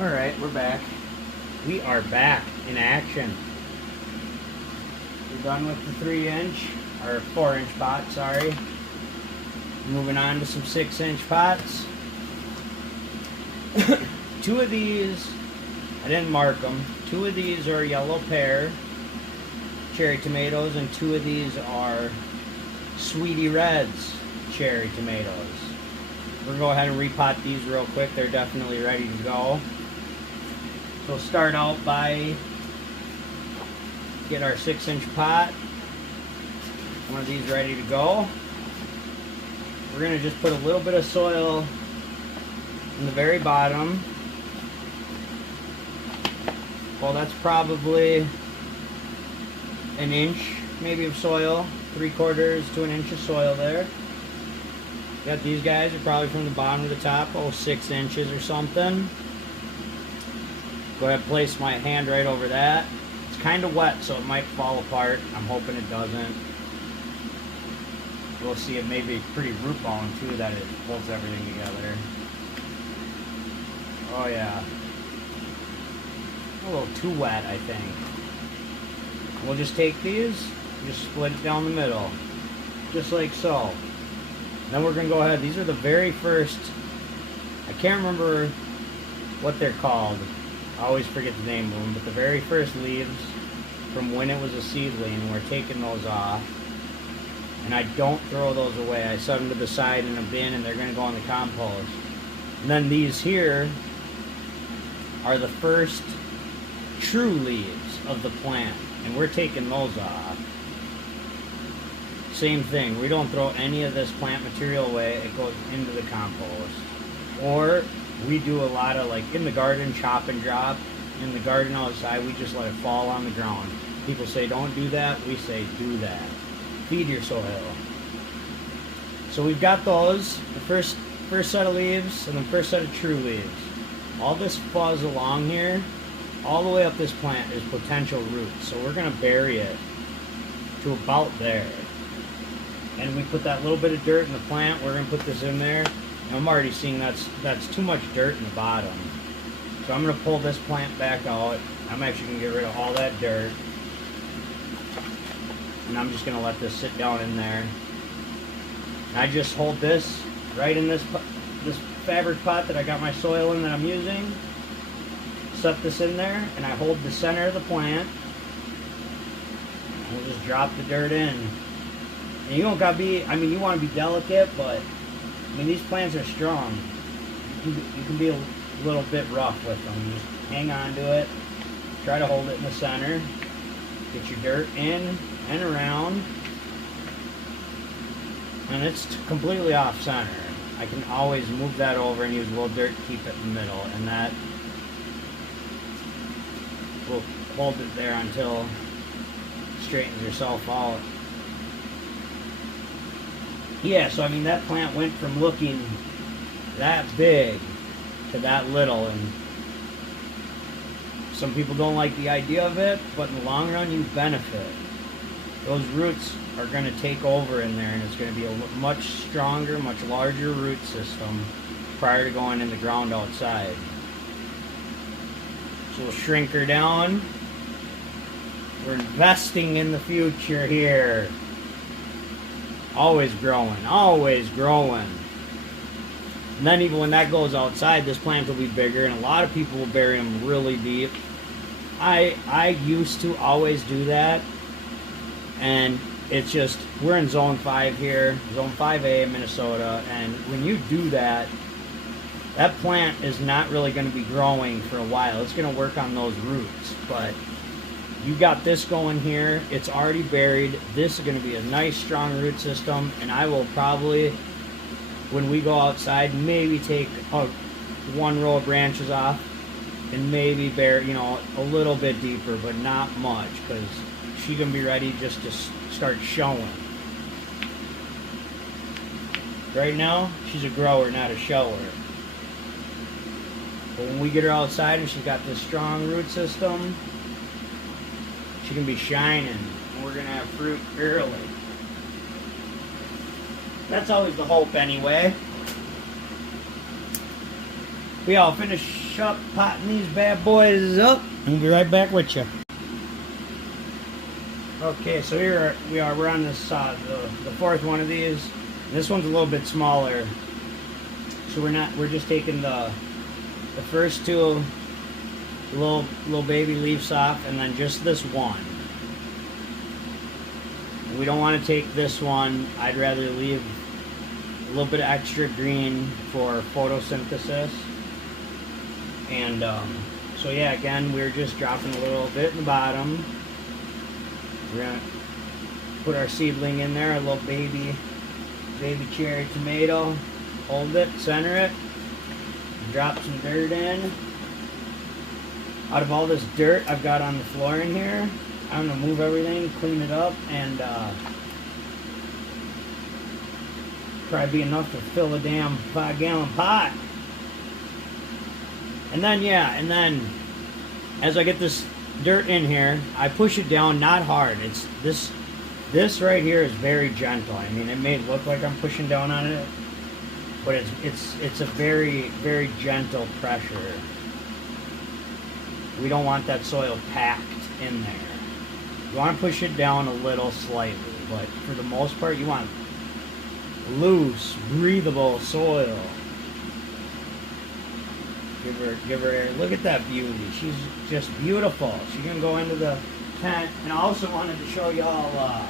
Alright, we're back. We are back in action. We're done with the 3-inch, or 4-inch pot, sorry. Moving on to some 6-inch pots. Two of these, I didn't mark them. Two of these are yellow pear, cherry tomatoes, and two of these are Sweetie Reds cherry tomatoes. We're going to go ahead and repot these real quick. They're definitely ready to go. So we'll start out by get our 6-inch pot. One of these ready to go. We're going to just put a little bit of soil in the very bottom. Well, that's probably an inch maybe of soil, 3/4 to an inch of soil there. Got these guys are probably from the bottom to the top, 6 inches or something. Go ahead and place my hand right over that. It's kind of wet, so it might fall apart. I'm hoping it doesn't. We'll see. It may be pretty root bound too, that it holds everything together. Oh yeah. A little too wet, I think. We'll just take these, just split it down the middle. Just like so. Then we're going to go ahead. These are the very first, I can't remember what they're called. I always forget the name of them, but the very first leaves from when it was a seedling, we're taking those off. And I don't throw those away. I set them to the side in a bin, and they're going to go on the compost. And then these here are the first true leaves of the plant, and we're taking those off. Same thing, we don't throw any of this plant material away. It goes into the compost. Or we do a lot of, like in the garden, chop and drop. In the garden outside, we just let it fall on the ground. People say don't do that, we say do that. Feed your soil. So we've got those, the first set of leaves and the first set of true leaves. All this fuzz along here, all the way up this plant is potential roots. So we're going to bury it to about there. And we put that little bit of dirt in the plant. We're going to put this in there. And I'm already seeing that's too much dirt in the bottom. So I'm going to pull this plant back out. I'm actually going to get rid of all that dirt. And I'm just going to let this sit down in there. And I just hold this right in this fabric pot that I got my soil in that I'm using. Set this in there, and I hold the center of the plant. We'll just drop the dirt in. And you don't gotta be, I mean, you want to be delicate, but I mean, these plants are strong. You can be a little bit rough with them. You just hang on to it. Try to hold it in the center. Get your dirt in and around. And it's completely off center. I can always move that over and use a little dirt to keep it in the middle. And that will hold it there until it straightens yourself out. Yeah, so I mean, that plant went from looking that big to that little, and some people don't like the idea of it, but in the long run you benefit. Those roots are going to take over in there, and it's going to be a much stronger, much larger root system prior to going in the ground outside. So we'll shrink her down. We're investing in the future here. Always growing, always growing. And then even when that goes outside, this plant will be bigger, and a lot of people will bury them really deep. I used to always do that, and it's just, we're in zone 5 here, zone 5A in Minnesota, and when you do that, that plant is not really going to be growing for a while. It's going to work on those roots, but you got this going here. It's already buried. This is going to be a nice, strong root system, and I will probably, when we go outside, maybe take one row of branches off and maybe bury, a little bit deeper, but not much, because she's going to be ready just to start showing. Right now, she's a grower, not a shower. But when we get her outside and she's got this strong root system, she can be shining, and we're going to have fruit early. That's always the hope anyway. We all finish up potting these bad boys up. We'll be right back with you. Okay, so here we are. We're on this the fourth one of these. This one's a little bit smaller, so we're just taking the first two little baby leaves off, and then just this one. We don't want to take this one. I'd rather leave a little bit of extra green for photosynthesis. And so yeah, again, we're just dropping a little bit in the bottom. We're gonna put our seedling in there, a little baby cherry tomato. Hold it, center it, drop some dirt in. Out of all this dirt I've got on the floor in here, I'm gonna move everything, clean it up, and probably be enough to fill a damn 5-gallon pot. And then as I get this dirt in here, I push it down, not hard. It's this right here is very gentle. I mean, it may look like I'm pushing down on it, but it's a very, very gentle pressure. We don't want that soil packed in there. You want to push it down a little slightly, but for the most part, you want loose, breathable soil. Give her, look at that beauty. She's just beautiful. She's gonna go into the tent. And I also wanted to show y'all,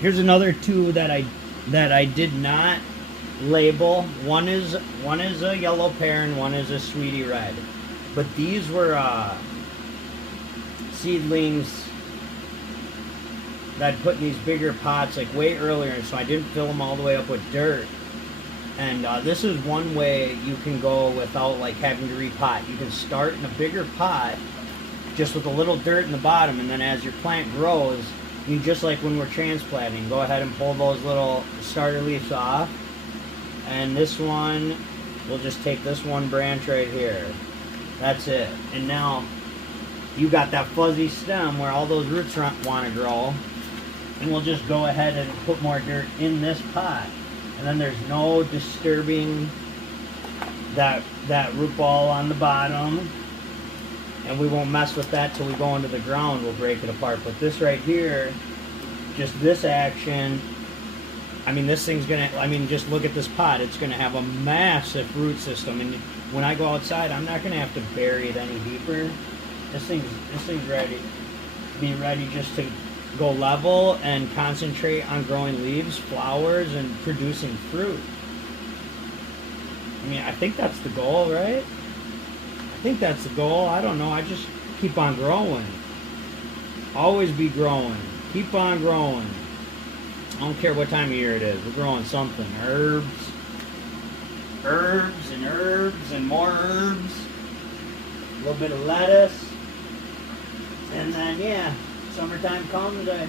here's another two that I did not label. One is a yellow pear and one is a sweetie red. But these were seedlings that I'd put in these bigger pots like way earlier, so I didn't fill them all the way up with dirt. And this is one way you can go without like having to repot. You can start in a bigger pot just with a little dirt in the bottom, and then as your plant grows, you just like when we're transplanting, go ahead and pull those little starter leaves off. And this one, we'll just take this one branch right here. That's it. And now you got that fuzzy stem where all those roots want to grow. And we'll just go ahead and put more dirt in this pot. And then there's no disturbing that root ball on the bottom. And we won't mess with that till we go into the ground. We'll break it apart. But this right here, just this action, I mean, this thing's gonna, I mean, just look at this pot. It's gonna have a massive root system. And when I go outside, I'm not gonna have to bury it any deeper. This thing's ready. Be ready just to go level and concentrate on growing leaves, flowers, and producing fruit. I mean, I think that's the goal, right? I think that's the goal. I don't know. I just keep on growing. Always be growing. Keep on growing. I don't care what time of year it is. We're growing something. Herbs and more herbs. A little bit of lettuce. And then, yeah, summertime comes, I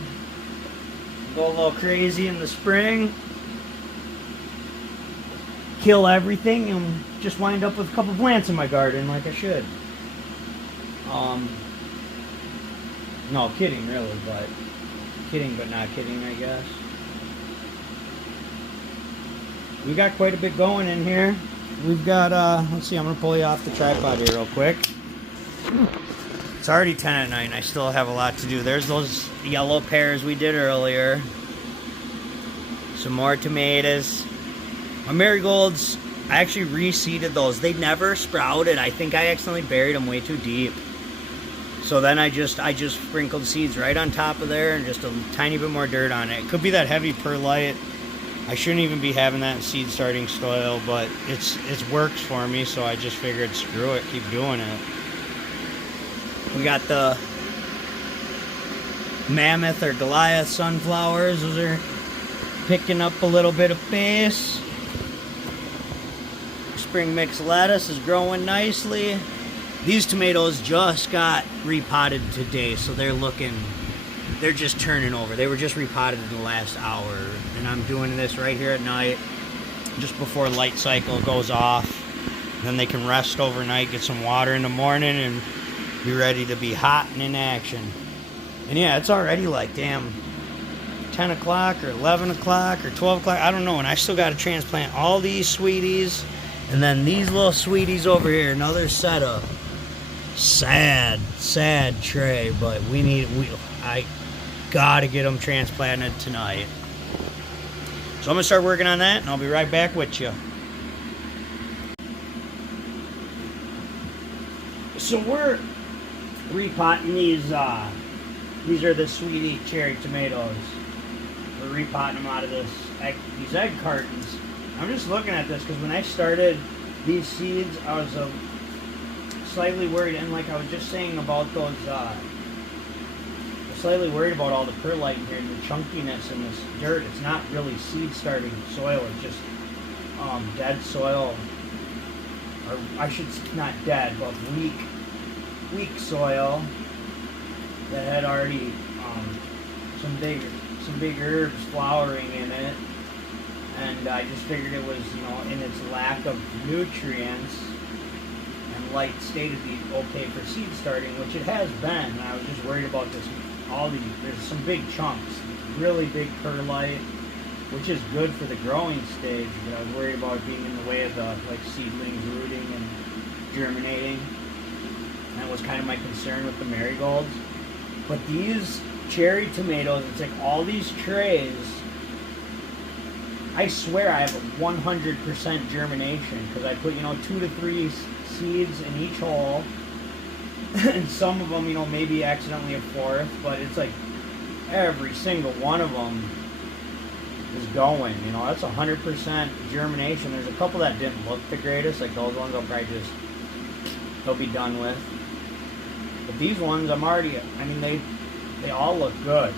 go a little crazy in the spring, kill everything, and just wind up with a couple plants in my garden like I should. No, kidding really, but kidding but not kidding, I guess. We got quite a bit going in here. We've got, let's see, I'm going to pull you off the tripod here real quick. It's already 10 at night and I still have a lot to do. There's those yellow pears we did earlier. Some more tomatoes. My marigolds, I actually reseeded those. They never sprouted. I think I accidentally buried them way too deep. So then I just sprinkled seeds right on top of there and just a tiny bit more dirt on it. It could be that heavy perlite. I shouldn't even be having that in seed starting soil, but it's works for me, so I just figured screw it, keep doing it. We got the Mammoth or Goliath sunflowers. Those are picking up a little bit of pace. Spring mix lettuce is growing nicely. These tomatoes just got repotted today, so they're just turning over. They were just repotted in the last hour. And I'm doing this right here at night, just before light cycle goes off. Then they can rest overnight, get some water in the morning, and be ready to be hot and in action. And yeah, it's already like, damn, 10 o'clock or 11 o'clock or 12 o'clock. I don't know. And I still got to transplant all these sweeties. And then these little sweeties over here, another setup. Sad tray, but I gotta get them transplanted tonight. So I'm gonna start working on that, and I'll be right back with you. So we're repotting these. These are the sweetie cherry tomatoes. We're repotting them out of these egg cartons. I'm just looking at this because when I started these seeds, I was slightly worried, and like I was just saying about those, I'm slightly worried about all the perlite in here and the chunkiness in this dirt. It's not really seed starting soil, it's just dead soil, or I should not dead, but weak soil that had already some big herbs flowering in it. And I just figured it was, in its lack of nutrients and light state to be okay for seed starting, which it has been. And I was just worried about this. There's some big chunks, really big perlite, which is good for the growing stage. But I was worried about it being in the way of the seedlings rooting and germinating. And that was kind of my concern with the marigolds. But these cherry tomatoes, it's like all these trays. I swear I have a 100% germination because I put 2 to 3 seeds in each hole, and some of them maybe accidentally a fourth, but it's like every single one of them is going. That's 100% germination. There's a couple that didn't look the greatest, like those ones they'll be done with. But these ones they all look good.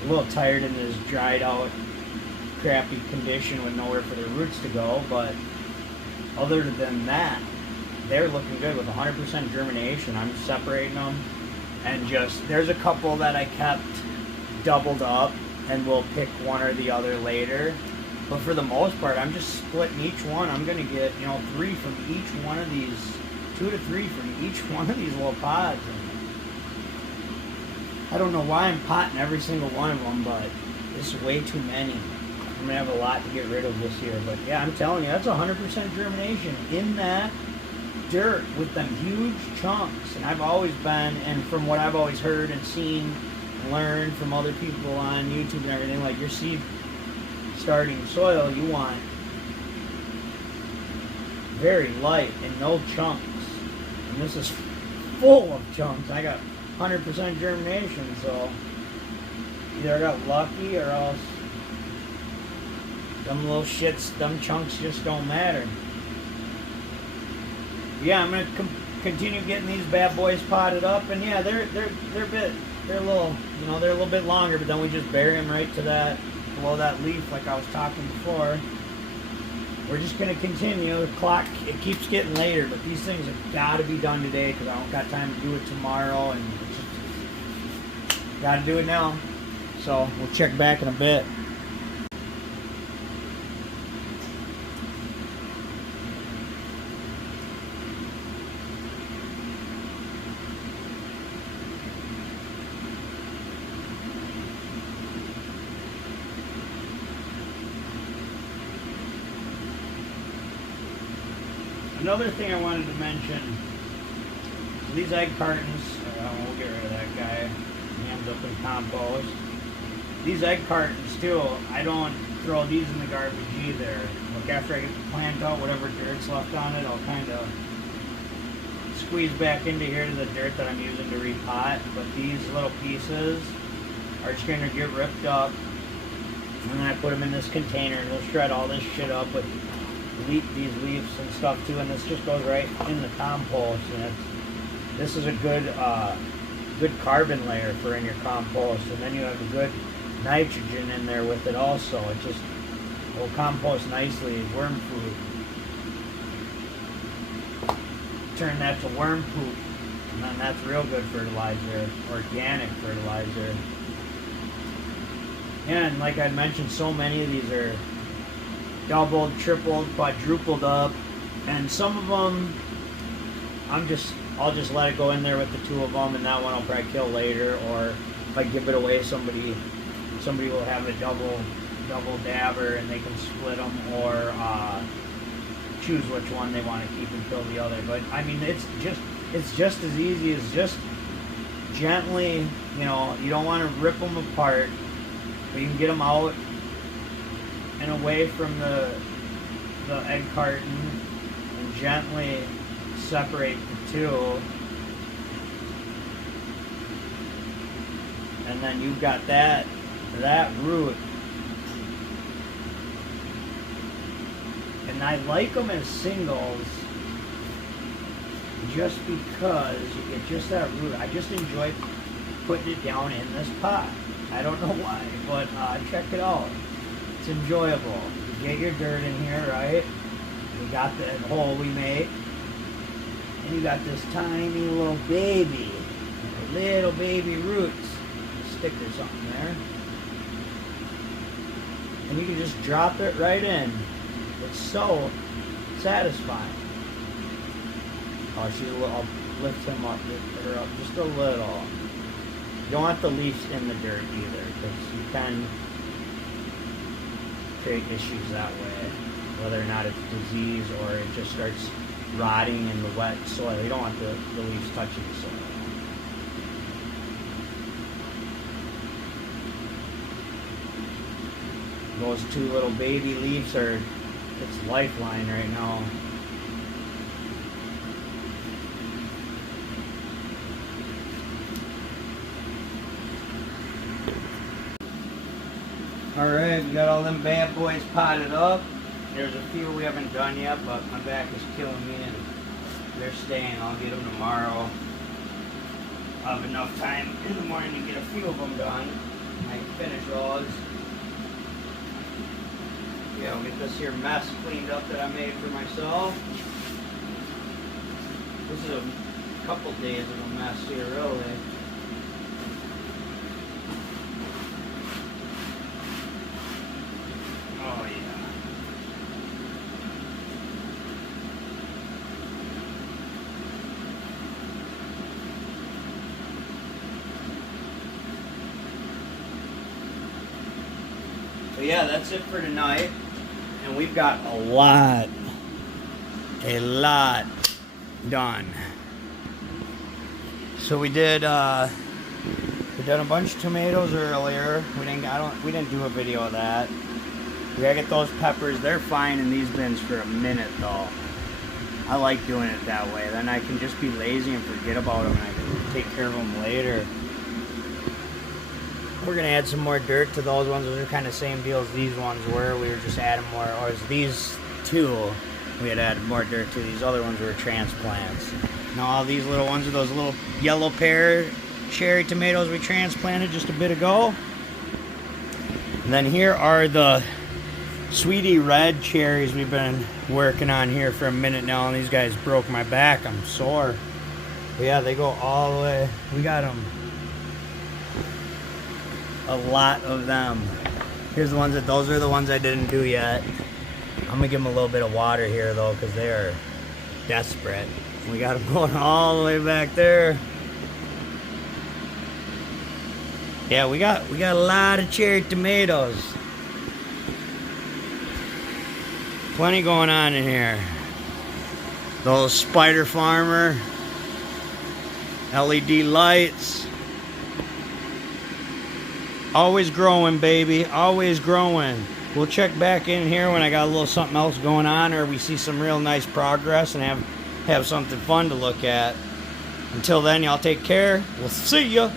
A little tired in this dried out, crappy condition with nowhere for their roots to go, but other than that, they're looking good with 100% germination. I'm separating them, and there's a couple that I kept doubled up, and we'll pick one or the other later. But for the most part, I'm just splitting each one. I'm gonna get 3 from each one of these, 2 to 3 from each one of these little pods. I don't know why I'm potting every single one of them, but it's way too many. I'm going to have a lot to get rid of this year. But yeah, I'm telling you, that's 100% germination in that dirt with them huge chunks. And I've always been, and from what I've always heard and seen and learned from other people on YouTube and everything, like your seed starting soil, you want very light and no chunks. And this is full of chunks. I got 100% germination, so either I got lucky or else them little shits, them chunks just don't matter. Yeah, I'm gonna continue getting these bad boys potted up, and yeah, they're a little bit longer, but then we just bury them right to that below that leaf, like I was talking before. We're just going to continue. The clock, it keeps getting later, but these things have got to be done today because I don't got time to do it tomorrow, and got to do it now. So we'll check back in a bit. Another thing I wanted to mention, these egg cartons, we'll get rid of that guy, he ends up in compost. These egg cartons too, I don't throw these in the garbage either. Like after I get the plant out, whatever dirt's left on it, I'll kind of squeeze back into here to the dirt that I'm using to repot. But these little pieces are just going to get ripped up, and then I put them in this container, and we'll shred all this shit up with these leaves and stuff too, and this just goes right in the compost. And this is a good carbon layer for in your compost, and then you have a good nitrogen in there with it also. It just will compost nicely. Worm food, turn that to worm poop, and then that's real good fertilizer, organic fertilizer. And like I mentioned, so many of these are doubled, tripled, quadrupled up, and some of them I'll just let it go in there with the 2 of them, and that one I'll probably kill later, or if I give it away, somebody will have a double dabber, and they can split them or choose which one they want to keep and kill the other. But I mean, it's just as easy as just gently, you know, you don't want to rip them apart, but you can get them out and away from the egg carton and gently separate the two. And then you've got that root. And I like them as singles just because you get just that root. I just enjoy putting it down in this pot. I don't know why, but check it out. It's enjoyable. You get your dirt in here, right? We got the hole we made. And you got this tiny little baby roots. Stick or something there. And you can just drop it right in. It's so satisfying. I'll lift them up, lift her up just a little. You don't want the leaves in the dirt either, because you can create issues that way. Whether or not it's disease or it just starts rotting in the wet soil. You don't want the leaves touching the soil. Those two little baby leaves are its lifeline right now. Alright, we got all them bad boys potted up. There's a few we haven't done yet, but my back is killing me and they're staying. I'll get them tomorrow. I'll have enough time in the morning to get a few of them done. I can finish those. Yeah, we'll get this here mess cleaned up that I made for myself. This is a couple days of a mess here, really. Oh yeah. So yeah, that's it for tonight. And we've got a lot done. So we did a bunch of tomatoes earlier. We didn't do a video of that. We gotta get those peppers. They're fine in these bins for a minute though. I like doing it that way. Then I can just be lazy and forget about them and I can take care of them later. We're gonna add some more dirt to those ones. Those are kind of the same deal as these ones were. We were just adding more, or as these two, we had added more dirt to. These other ones were transplants. Now all these little ones are those little yellow pear cherry tomatoes we transplanted just a bit ago. And then here are the sweetie red cherries we've been working on here for a minute now, and these guys broke my back. I'm sore. But yeah, they go all the way. We got them. A lot of them. Here's the ones those are the ones I didn't do yet. I'm gonna give them a little bit of water here though, because they are desperate. We got them going all the way back there. Yeah, we got a lot of cherry tomatoes. Plenty going on in here. Those Spider Farmer LED lights. Always growing, baby. Always growing. We'll check back in here when I got a little something else going on, or we see some real nice progress and have something fun to look at. Until then, y'all take care. We'll see ya.